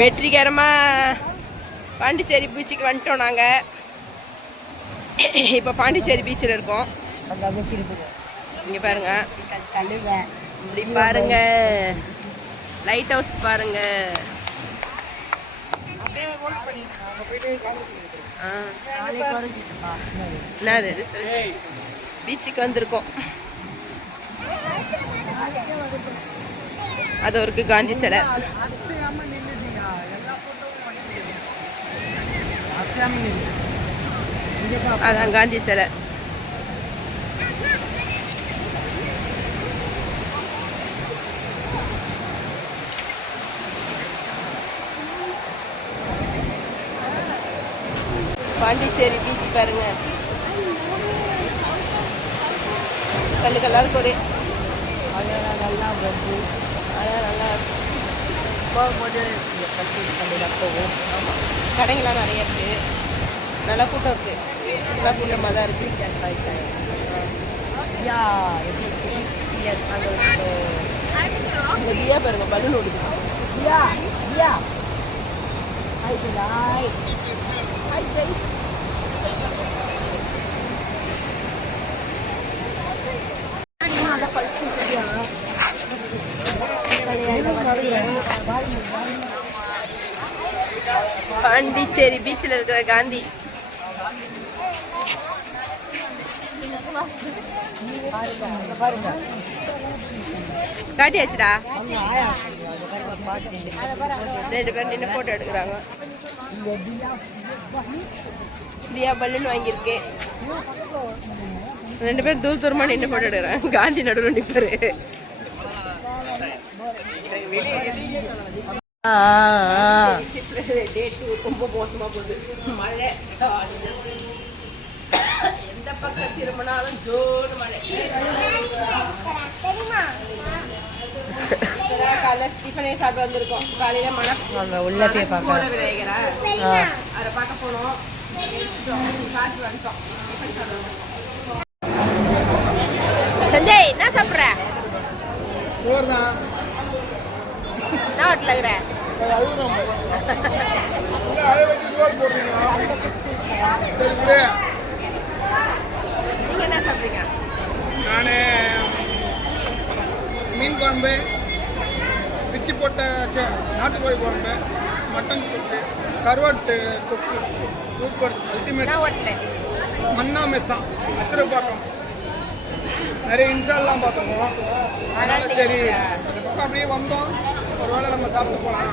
வெற்றிகரமாக பாண்டிச்சேரி பீச்சுக்கு வந்துட்டோம் நாங்கள். இப்போ பாண்டிச்சேரி பீச்சில் இருக்கோம். இங்கே பாருங்க, இப்படி பாருங்க, லைட் ஹவுஸ் பாருங்க. என்னது பீச்சுக்கு வந்திருக்கோம். அது ஒரு காந்தி சிலை. அதான் காந்தி சிலை. பாண்டிச்சேரி பீச் பாருங்க, கல்லுக்கெல்லாம் இருக்கு. ஒரே நல்லா வருது. அதான் நல்லா போகும்போது பர்ச்சேஸ் பண்ணிலாம் போகும். ஆமாம், கடைங்களாம் நிறைய இருக்குது. நல்லா கூட்டம் இருக்குது. நல்லா கூட்டமாக தான் இருக்குது. தியா பாருங்க, பலூன் ஓடுது. பாண்டிச்சேரி பீச்சில் இருக்கிற காந்தி. காட்டியாச்சுடா. 2 பேர் நின்று போட்டோ எடுக்கிறாங்க. தியா பலூன் வாங்கியிருக்கேன். 2 பேர் தூரமாக நின்று போட்டோ எடுக்கிறாங்க. காந்தி நடுவில் நிற்பாரு. ரொம்ப மோசமாக போகுது. மழை எந்த பக்கம் திரும்பினாலும் ஜோடு மழை. காலையில் டிஃபனே சாப்பிட்டு வந்திருக்கோம். காலையில் மழை உள்ள போய் பார்க்க விநாயகரா அதை பார்க்க போனோம். சாப்பிட்டு வந்துட்டோம். சஞ்சய் என்ன சாப்பிட்ற? என்ன ஹோட்டல் இருக்கிற? நீங்க என்ன சாப்பிட்றீங்க? நான் மீன் குழம்பு, பிச்சு போட்ட நாட்டுக்கோழி குழம்பு, மட்டன் தொக்கு, கருவாட்டு தொக்கு, சூப்பர் அல்டிமேட். ஹோட்டல் மன்னா மெஸ்ஸா அச்சரப்பாக்கம். நிறைய இன்ஸ்டால்லாம் பார்த்துருக்கோம். அதனால சரி அப்படியே வந்தோம், ஒரு வேளை நம்ம சாப்பிட்டு போகலாம்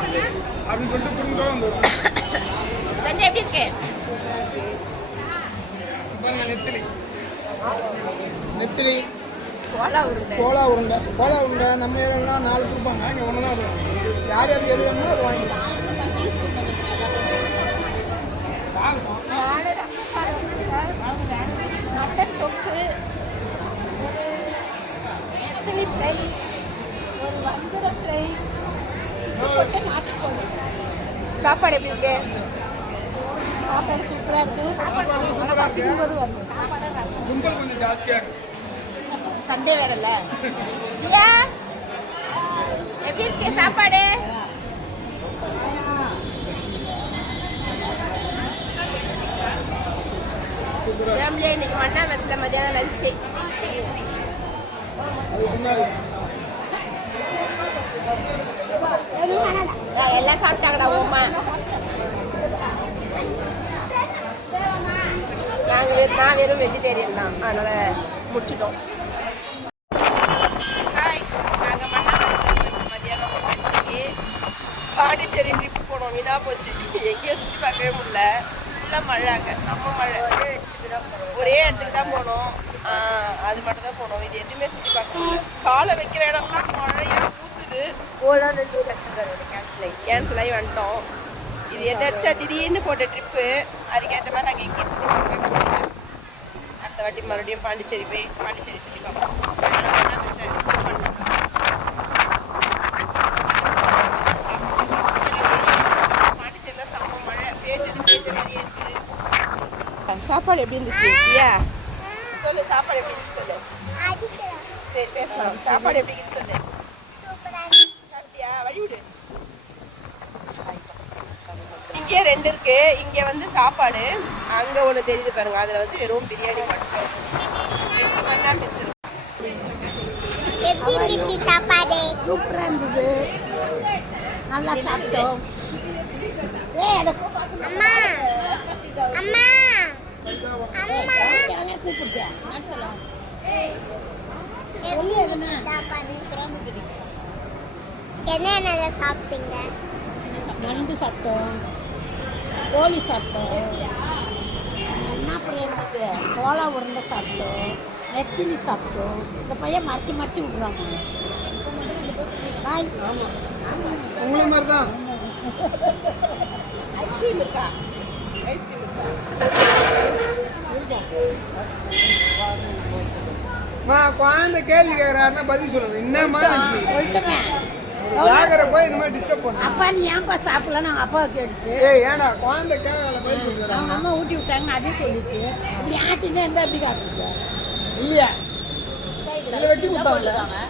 அப்படின்னு சொல்லிட்டு குடும்பத்தோடு வந்துடுவோம். சஞ்சய் எப்படி இருக்கு? நெத்திலி, கோலா உருண்டை நம்ம ஏரியாலாம் 4 கொடுப்பாங்க. இங்கே 1 தான் வரும். யார் யாருக்கு எது வேணுமோ அது வாங்கிக்கலாம். மட்டன் தொக்கு, ஒரு ஃப்ரை, ஒரு வஞ்சர ஃப்ரை, போட்டு நாட்டுக்கோழி. சாப்பாடு எப்படி இருக்கு? சாப்பாடு சூப்பராக இருக்குது. கும்பல் கொஞ்சம் ஜாஸ்தியாக இருக்கு. சண்டே வேறல்ல. தியா எப்படி இருக்கு சாப்பாடு? ஃபேமிலியா இன்னைக்கு மண்ணா மெஸ்ல மதியானம் லஞ்சு. எல்லாம் சாப்பிட்டாங்கடா ஓமா. நான் வெறும் வெஜிடேரியன் தான், அதனால முடிச்சிட்டோம். நாங்கள் மண்ணா மெஸ்ல மதியானம் லஞ்சுக்கு பாண்டிச்சேரி ட்ரிப் போனோம். இதாக போச்சு, எங்கேயும் சுற்றி பார்க்கவே முடியல. ஃபுல்லாக மழை, அங்கே செம்ம மழை. ஒரே இடத்துக்கு தான் போனோம், அது மட்டும் தான் போனோம். இது எதுவுமே சுற்றி பார்க்க முடியல. காலை வைக்கிற இடம்லாம் மழையாக ஊற்றுது. கேன்சல் ஆகி வந்துட்டோம். இது எதாச்சா திடீர்னு போட்ட ட்ரிப்பு. அதுக்கேற்ற மாதிரி நாங்கள் எங்கேயும் சுற்றி பார்க்க. அடுத்த வாட்டி மறுபடியும் பாண்டிச்சேரி போய் பாண்டிச்சேரி சுற்றி பார்ப்போம். பாண்டிச்சேரியில் செம்ம மழை, பேஞ்சது மாதிரியே இருக்குது. சாப்பாடு எப்படி இருந்துச்சு? ஐயா சொல்லு, சாப்பாடு எப்படி இருந்துச்சு சொல்லு. சரி பேசலாம். சாப்பாடு எப்படி இருக்குன்னு சொல்லு. சாப்பிட்டியா? வழி விடு. 2 இருக்கு. இங்க வந்து சாப்பாடு, அங்க ஒண்ணு தெரியுது பாருங்க, அதுல வந்து வெறும் பிரியாணி மட்டும். 2 மணி நேரம் மிஸ் இருக்கும். எப்படி இருந்துச்சு சாப்பாடு? சூப்பராக இருந்தது, நல்லா சாப்பிட்டோம். அம்மா அம்மா அம்மா கூப்பிட்டேன் எப்படி இருந்துச்சு சாப்பாடு? என்னென்ன சாப்பிட்டீங்க? நண்டு சாப்பிட்டோம், கோழி சாப்பிட்டோம், என்ன அப்புறம் இருந்தது சோளா உருண்டை சாப்பிட்டோம், நெத்திலி சாப்பிட்டோம். இந்த பையன் மறைச்சி மறைச்சி விட்றாங்க. பாய். உங்களை மாதிரி தான். ஐஸ்கிரீம் இருக்கா? ஐஸ்கிரீம் இருக்கா? குழந்தை கேள்வி கேட்கறாருன்னா பதில் சொல்லணும். என்னம்மா சொல்லிட்டுமே யாகரை போய் இந்த மாதிரி டிஸ்டர்ப் பண்ண. அப்பா நீ ஏன்ப்பா சாப்பிடல? நாங்கள் அப்பாவை கேட்டுச்சு. ஏய் ஏன்டா குழந்தை கேட்கற பதில் சொல்லுறா. அவங்க அம்மா ஊட்டி விட்டாங்கன்னு அதே சொல்லிச்சு. இப்படி ஆட்டிதான் இருந்தால் எப்படி காட்டுறது? இல்லையா இதை வச்சு கொடுத்தாங்க.